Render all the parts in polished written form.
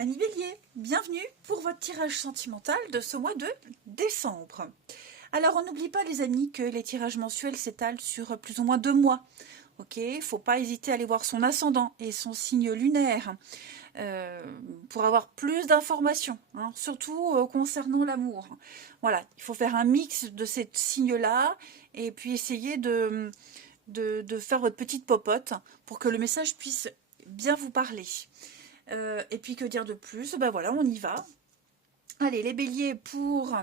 Amis Bélier, bienvenue pour votre tirage sentimental de ce mois de décembre. Alors on n'oublie pas les amis que les tirages mensuels s'étalent sur plus ou moins 2 mois. Ok, il faut pas hésiter à aller voir son ascendant et son signe lunaire pour avoir plus d'informations, hein, surtout concernant l'amour. Voilà, il faut faire un mix de ces signes-là et puis essayer de faire votre petite popote pour que le message puisse bien vous parler. Et puis que dire de plus? Ben voilà, on y va. Allez, les béliers pour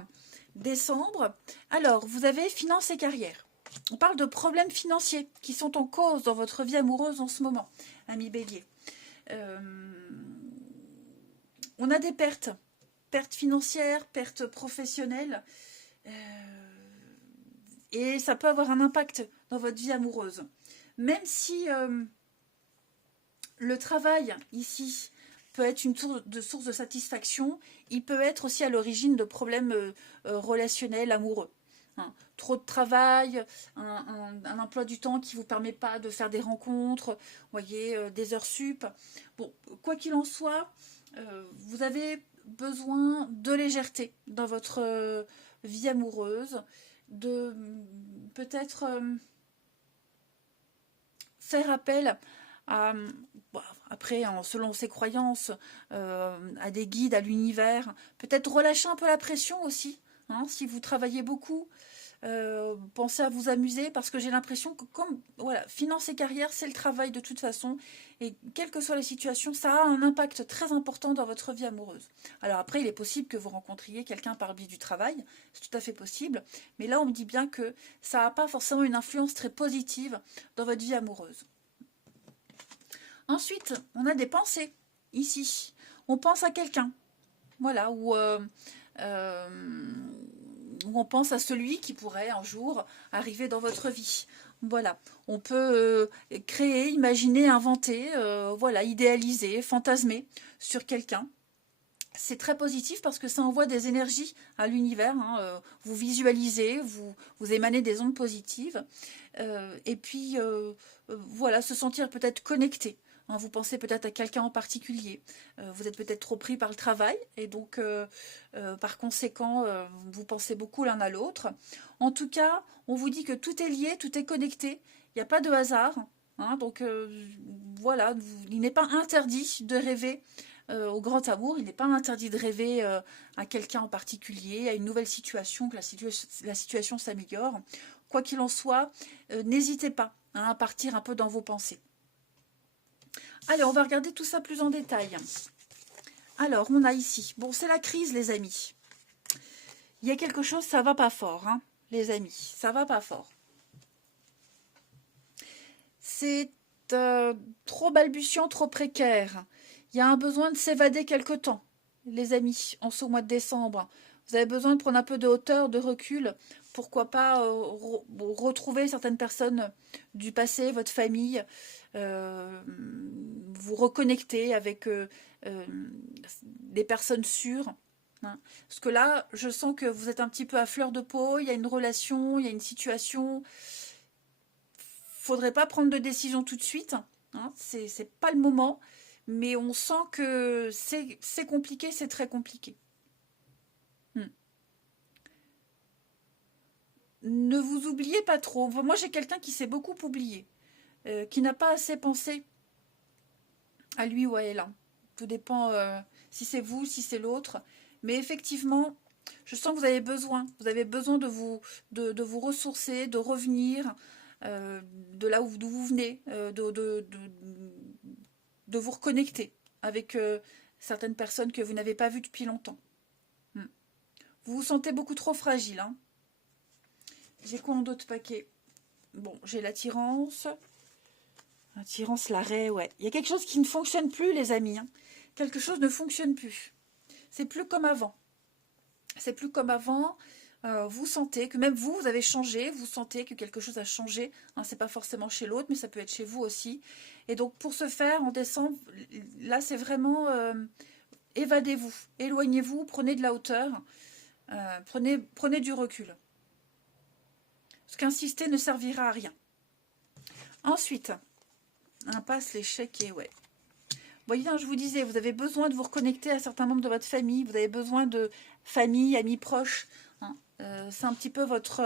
décembre. Alors, vous avez finances et carrière. On parle de problèmes financiers qui sont en cause dans votre vie amoureuse en ce moment, amis béliers. Euh, on a des pertes. Pertes financières, pertes professionnelles. Et ça peut avoir un impact dans votre vie amoureuse. Même si le travail, ici, peut être une source de satisfaction, il peut être aussi à l'origine de problèmes relationnels, amoureux. Hein. Trop de travail, un emploi du temps qui ne vous permet pas de faire des rencontres, voyez, des heures sup. Bon, quoi qu'il en soit, vous avez besoin de légèreté dans votre vie amoureuse, de peut-être faire appel à, après, selon ses croyances, à des guides, à l'univers. Peut-être relâcher un peu la pression aussi, hein, si vous travaillez beaucoup. Pensez à vous amuser parce que j'ai l'impression que comme voilà, finance et carrière, c'est le travail de toute façon. Et quelle que soit la situation, ça a un impact très important dans votre vie amoureuse. Alors après, il est possible que vous rencontriez quelqu'un par le biais du travail, c'est tout à fait possible. Mais là, on me dit bien que ça n'a pas forcément une influence très positive dans votre vie amoureuse. Ensuite, on a des pensées, ici. On pense à quelqu'un, voilà, euh, où on pense à celui qui pourrait un jour arriver dans votre vie. Voilà, on peut créer, imaginer, inventer, voilà, idéaliser, fantasmer sur quelqu'un. C'est très positif parce que ça envoie des énergies à l'univers. Hein, vous visualisez, vous émanez des ondes positives. Et puis, voilà, se sentir peut-être connecté. Hein, vous pensez peut-être à quelqu'un en particulier. Vous êtes peut-être trop pris par le travail. Et donc, par conséquent, vous pensez beaucoup l'un à l'autre. En tout cas, on vous dit que tout est lié, tout est connecté. Il n'y a pas de hasard. Hein, donc, voilà, il n'est pas interdit de rêver au grand amour, il n'est pas interdit de rêver à quelqu'un en particulier, à une nouvelle situation, que la situation s'améliore. Quoi qu'il en soit, n'hésitez pas, hein, à partir un peu dans vos pensées. Allez, on va regarder tout ça plus en détail. Alors, on a ici, bon, c'est la crise, les amis. Il y a quelque chose, ça va pas fort, hein, les amis, ça va pas fort. C'est trop balbutiant, trop précaire. Il y a un besoin de s'évader quelque temps, les amis, en ce mois de décembre. Vous avez besoin de prendre un peu de hauteur, de recul. Pourquoi pas retrouver certaines personnes du passé, votre famille, vous reconnecter avec des personnes sûres. Hein. Parce que là, je sens que vous êtes un petit peu à fleur de peau, il y a une relation, il y a une situation. Faudrait pas prendre de décision tout de suite. Hein. C'est pas le moment. Mais on sent que c'est compliqué, c'est très compliqué. Hmm. Ne vous oubliez pas trop. Moi, j'ai quelqu'un qui s'est beaucoup oublié, qui n'a pas assez pensé à lui ou à elle. Hein. Tout dépend si c'est vous, si c'est l'autre. Mais effectivement, je sens que vous avez besoin. Vous avez besoin de vous ressourcer, de revenir de là d'où vous venez, de vous reconnecter avec certaines personnes que vous n'avez pas vues depuis longtemps. Hmm. Vous vous sentez beaucoup trop fragile. Hein. J'ai quoi en d'autres paquets? Bon, j'ai l'attirance. Attirance, l'arrêt, ouais. Il y a quelque chose qui ne fonctionne plus, les amis. Hein. Quelque chose ne fonctionne plus. C'est plus comme avant. C'est plus comme avant. Vous sentez que même vous, vous avez changé. Vous sentez que quelque chose a changé. Hein, c'est pas forcément chez l'autre, mais ça peut être chez vous aussi. Et donc, pour ce faire, en décembre, là, c'est vraiment évadez-vous, éloignez-vous, prenez de la hauteur, prenez du recul. Parce qu'insister ne servira à rien. Ensuite, impasse, l'échec et ouais. voyez, hein, je vous disais, vous avez besoin de vous reconnecter à certains membres de votre famille, vous avez besoin de famille, amis proches, hein. C'est un petit peu votre...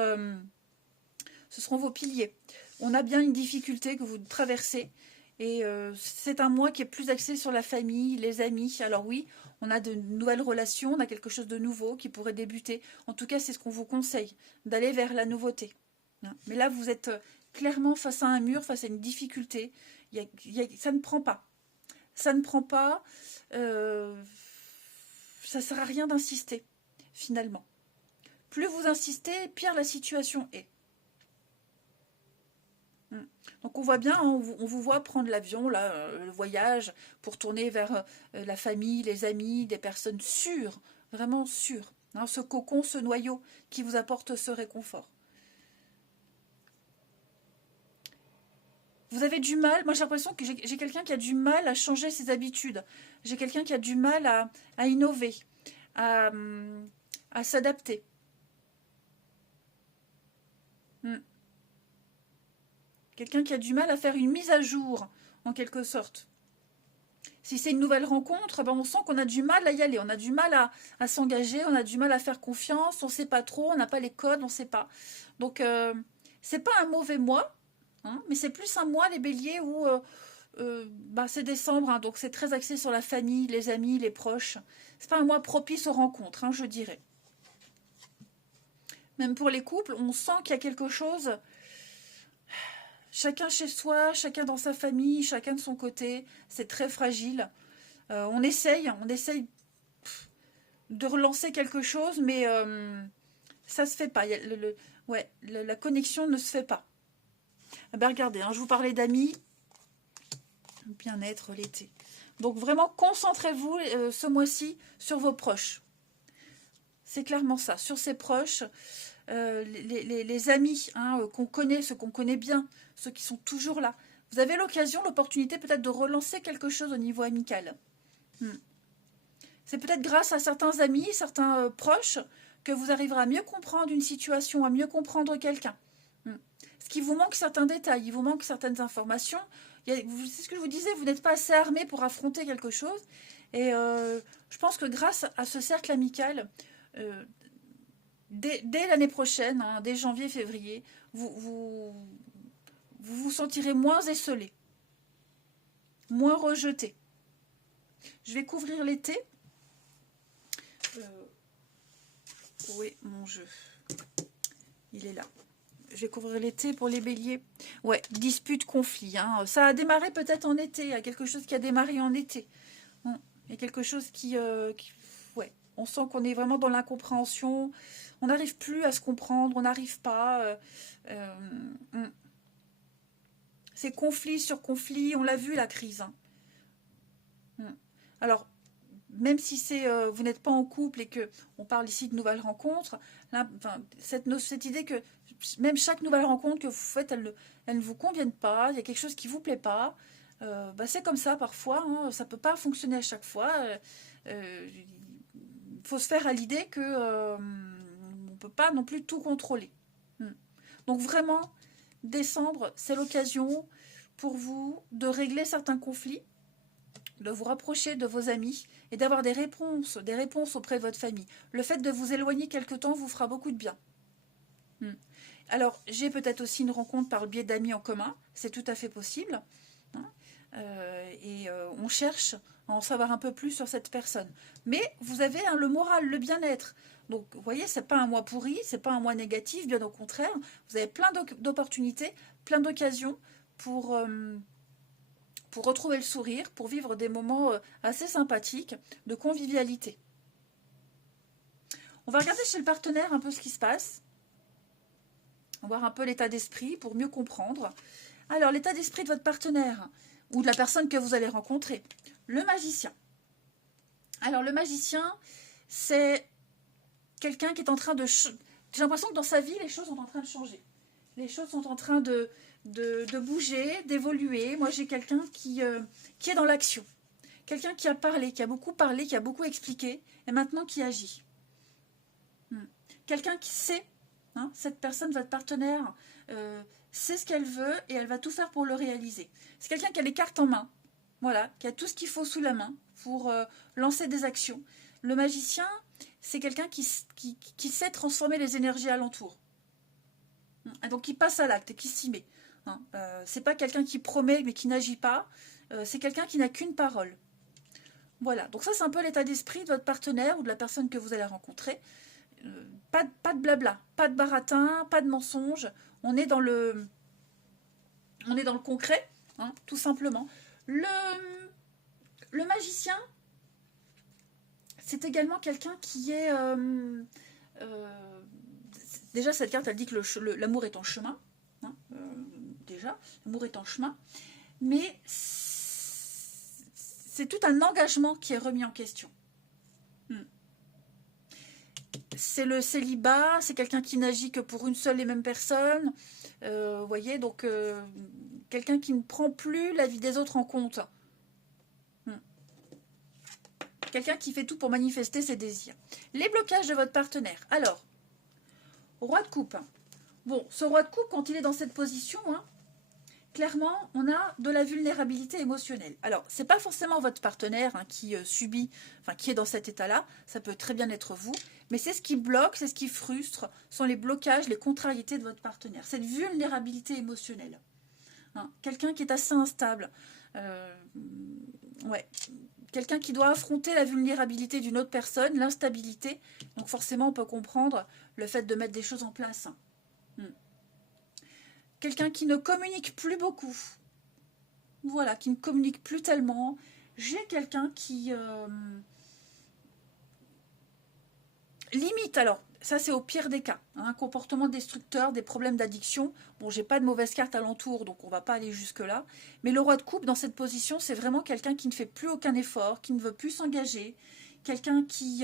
ce seront vos piliers. On a bien une difficulté que vous traversez, et c'est un mois qui est plus axé sur la famille, les amis. Alors oui, on a de nouvelles relations, on a quelque chose de nouveau qui pourrait débuter. En tout cas, c'est ce qu'on vous conseille, d'aller vers la nouveauté. Hein. Mais là, vous êtes clairement face à un mur, face à une difficulté. Ça ne prend pas. Ça ne prend pas. Ça ne sert à rien d'insister, finalement. Plus vous insistez, pire la situation est. Donc on voit bien, hein, on vous voit prendre l'avion, là, le voyage, pour tourner vers la famille, les amis, des personnes sûres, vraiment sûres. Hein, ce cocon, ce noyau qui vous apporte ce réconfort. Vous avez du mal, moi j'ai l'impression que j'ai quelqu'un qui a du mal à changer ses habitudes. J'ai quelqu'un qui a du mal à innover, à, à s'adapter. Quelqu'un qui a du mal à faire une mise à jour, en quelque sorte. Si c'est une nouvelle rencontre, ben on sent qu'on a du mal à y aller, on a du mal à s'engager, on a du mal à faire confiance, on ne sait pas trop, on n'a pas les codes, on ne sait pas. Donc, c'est pas un mauvais mois, hein, mais c'est plus un mois, les béliers, où c'est décembre, hein, donc c'est très axé sur la famille, les amis, les proches. C'est pas un mois propice aux rencontres, hein, je dirais. Même pour les couples, on sent qu'il y a quelque chose... Chacun chez soi, chacun dans sa famille, chacun de son côté. C'est très fragile. On essaye de relancer quelque chose, mais ça se fait pas. La connexion ne se fait pas. Ah ben regardez, hein, je vous parlais d'amis. Bien-être, l'été. Donc vraiment, concentrez-vous ce mois-ci sur vos proches. C'est clairement ça, sur ses proches. Les amis, hein, qu'on connaît, ceux qu'on connaît bien, ceux qui sont toujours là. Vous avez l'occasion, l'opportunité peut-être de relancer quelque chose au niveau amical. C'est peut-être grâce à certains amis, certains proches, que vous arriverez à mieux comprendre une situation, à mieux comprendre quelqu'un. Ce qui vous manque certains détails, il vous manque certaines informations. C'est ce que je vous disais, vous n'êtes pas assez armé pour affronter quelque chose. Et je pense que grâce à ce cercle amical, dès l'année prochaine, hein, dès janvier-février, vous sentirez moins esselé, moins rejeté. Je vais couvrir l'été. Où est mon jeu? Il est là. Je vais couvrir l'été pour les béliers. Ouais, dispute, conflit. Hein. Ça a démarré peut-être en été. Il y a quelque chose qui a démarré en été. Il y a quelque chose qui ouais, on sent qu'on est vraiment dans l'incompréhension. On n'arrive plus à se comprendre. On n'arrive pas. C'est conflit sur conflit. On l'a vu, la crise. Hein. Alors, même si vous n'êtes pas en couple et qu'on parle ici de nouvelles rencontres, là, cette idée que même chaque nouvelle rencontre que vous faites, elle ne vous convienne pas, il y a quelque chose qui ne vous plaît pas, c'est comme ça parfois, hein, ça ne peut pas fonctionner à chaque fois. Il faut se faire à l'idée qu'on ne peut pas non plus tout contrôler. Donc vraiment, décembre, c'est l'occasion pour vous de régler certains conflits, de vous rapprocher de vos amis et d'avoir des réponses auprès de votre famille. Le fait de vous éloigner quelque temps vous fera beaucoup de bien. Alors, j'ai peut-être aussi une rencontre par le biais d'amis en commun, c'est tout à fait possible. On cherche à en savoir un peu plus sur cette personne. Mais vous avez le moral, le bien-être. Donc, vous voyez, c'est pas un mois pourri, c'est pas un mois négatif, bien au contraire. Vous avez plein d'opportunités, plein d'occasions pour retrouver le sourire, pour vivre des moments assez sympathiques de convivialité. On va regarder chez le partenaire un peu ce qui se passe. On va voir un peu l'état d'esprit pour mieux comprendre. Alors, l'état d'esprit de votre partenaire ou de la personne que vous allez rencontrer. Le magicien. Alors, le magicien, c'est quelqu'un qui est en train de... J'ai l'impression que dans sa vie, les choses sont en train de changer. Les choses sont en train de bouger, d'évoluer. Moi, j'ai quelqu'un qui est dans l'action. Quelqu'un qui a parlé, qui a beaucoup expliqué, et maintenant qui agit. Quelqu'un qui sait, hein, cette personne, votre partenaire, sait ce qu'elle veut et elle va tout faire pour le réaliser. C'est quelqu'un qui a les cartes en main. Voilà, qui a tout ce qu'il faut sous la main pour lancer des actions. Le magicien, c'est quelqu'un qui sait transformer les énergies alentour. Donc qui passe à l'acte et qui s'y met. C'est pas quelqu'un qui promet mais qui n'agit pas. C'est quelqu'un qui n'a qu'une parole. Voilà, donc ça c'est un peu l'état d'esprit de votre partenaire ou de la personne que vous allez rencontrer. Pas de blabla, pas de baratin, pas de mensonge. On est dans le concret, tout simplement. Le magicien, c'est également quelqu'un qui est... déjà, cette carte, elle dit que l'amour est en chemin. Déjà, l'amour est en chemin. Mais c'est tout un engagement qui est remis en question. C'est le célibat, c'est quelqu'un qui n'agit que pour une seule et même personne. Vous voyez, donc quelqu'un qui ne prend plus la vie des autres en compte. Quelqu'un qui fait tout pour manifester ses désirs. Les blocages de votre partenaire. Alors, roi de coupe. Bon, ce roi de coupe, quand il est dans cette position, clairement, on a de la vulnérabilité émotionnelle. Alors, c'est pas forcément votre partenaire qui subit, enfin qui est dans cet état-là. Ça peut très bien être vous, mais c'est ce qui bloque, c'est ce qui frustre, sont les blocages, les contrariétés de votre partenaire. Cette vulnérabilité émotionnelle. Quelqu'un qui est assez instable. Ouais. Quelqu'un qui doit affronter la vulnérabilité d'une autre personne, l'instabilité. Donc forcément, on peut comprendre le fait de mettre des choses en place. Quelqu'un qui ne communique plus beaucoup. Voilà, qui ne communique plus tellement. J'ai quelqu'un qui... limite, alors, ça c'est au pire des cas. Un comportement destructeur, des problèmes d'addiction. Bon, j'ai pas de mauvaise carte alentour, donc on va pas aller jusque-là. Mais le roi de coupe, dans cette position, c'est vraiment quelqu'un qui ne fait plus aucun effort, qui ne veut plus s'engager. Quelqu'un qui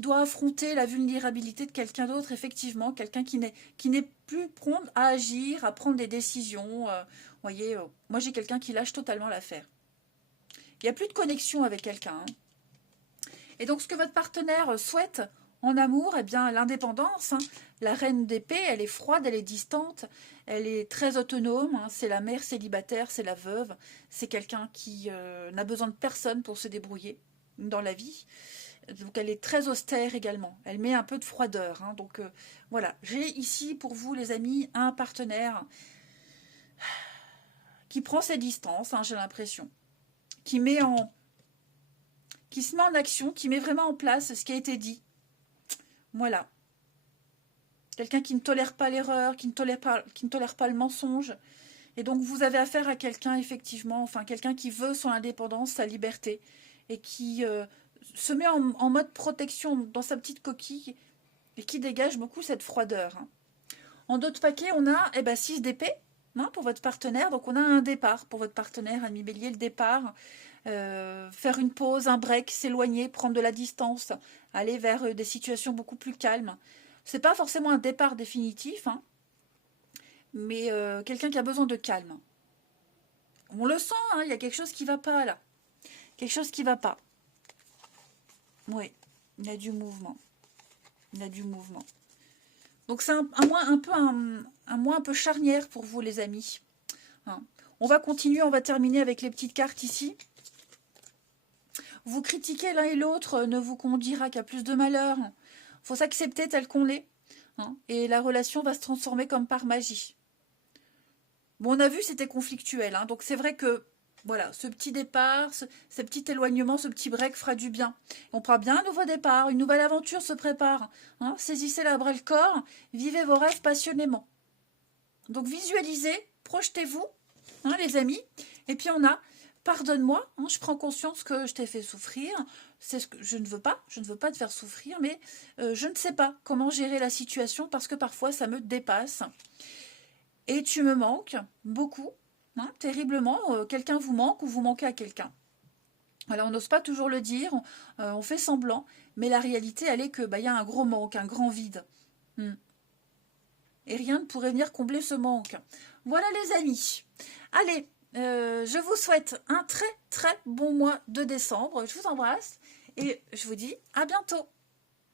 doit affronter la vulnérabilité de quelqu'un d'autre, effectivement. Quelqu'un qui n'est plus prompt à agir, à prendre des décisions. Vous voyez, moi j'ai quelqu'un qui lâche totalement l'affaire. Il n'y a plus de connexion avec quelqu'un. Et donc, ce que votre partenaire souhaite en amour, eh bien, l'indépendance. La reine d'épée, elle est froide, elle est distante, elle est très autonome. C'est la mère célibataire, c'est la veuve. C'est quelqu'un qui n'a besoin de personne pour se débrouiller dans la vie. Donc, elle est très austère également. Elle met un peu de froideur. Donc, voilà. J'ai ici, pour vous, les amis, un partenaire qui prend ses distances, j'ai l'impression. Qui se met en action, qui met vraiment en place ce qui a été dit. Voilà. Quelqu'un qui ne tolère pas l'erreur, qui ne tolère pas le mensonge. Et donc, vous avez affaire à quelqu'un, effectivement, enfin, quelqu'un qui veut son indépendance, sa liberté, et qui se met en mode protection dans sa petite coquille, et qui dégage beaucoup cette froideur. En d'autres paquets, on a 6 d'épée pour votre partenaire. Donc, on a un départ pour votre partenaire, ami bélier, le départ. Faire une pause, un break, s'éloigner, prendre de la distance, aller vers des situations beaucoup plus calmes. C'est pas forcément un départ définitif, mais quelqu'un qui a besoin de calme. On le sent, il y a quelque chose qui va pas là. Quelque chose qui va pas. Oui, il y a du mouvement. Il y a du mouvement. Donc c'est un mois un peu charnière pour vous, les amis. On va continuer, on va terminer avec les petites cartes ici. Vous critiquez l'un et l'autre ne vous conduira qu'à plus de malheur. Il faut s'accepter tel qu'on est. Et la relation va se transformer comme par magie. Bon, on a vu, c'était conflictuel. Donc c'est vrai que, voilà, ce petit départ, ce petit éloignement, ce petit break fera du bien. On prend bien un nouveau départ, une nouvelle aventure se prépare. Saisissez la bras le corps, vivez vos rêves passionnément. Donc visualisez, projetez-vous, les amis. Et puis on a... Pardonne-moi, je prends conscience que je t'ai fait souffrir, c'est ce que je ne veux pas te faire souffrir, mais je ne sais pas comment gérer la situation parce que parfois ça me dépasse. Et tu me manques beaucoup, terriblement, quelqu'un vous manque ou vous manquez à quelqu'un. Voilà, on n'ose pas toujours le dire, on fait semblant, mais la réalité elle est que y a un gros manque, un grand vide. Et rien ne pourrait venir combler ce manque. Voilà les amis. Allez, je vous souhaite un très très bon mois de décembre. Je vous embrasse et je vous dis à bientôt.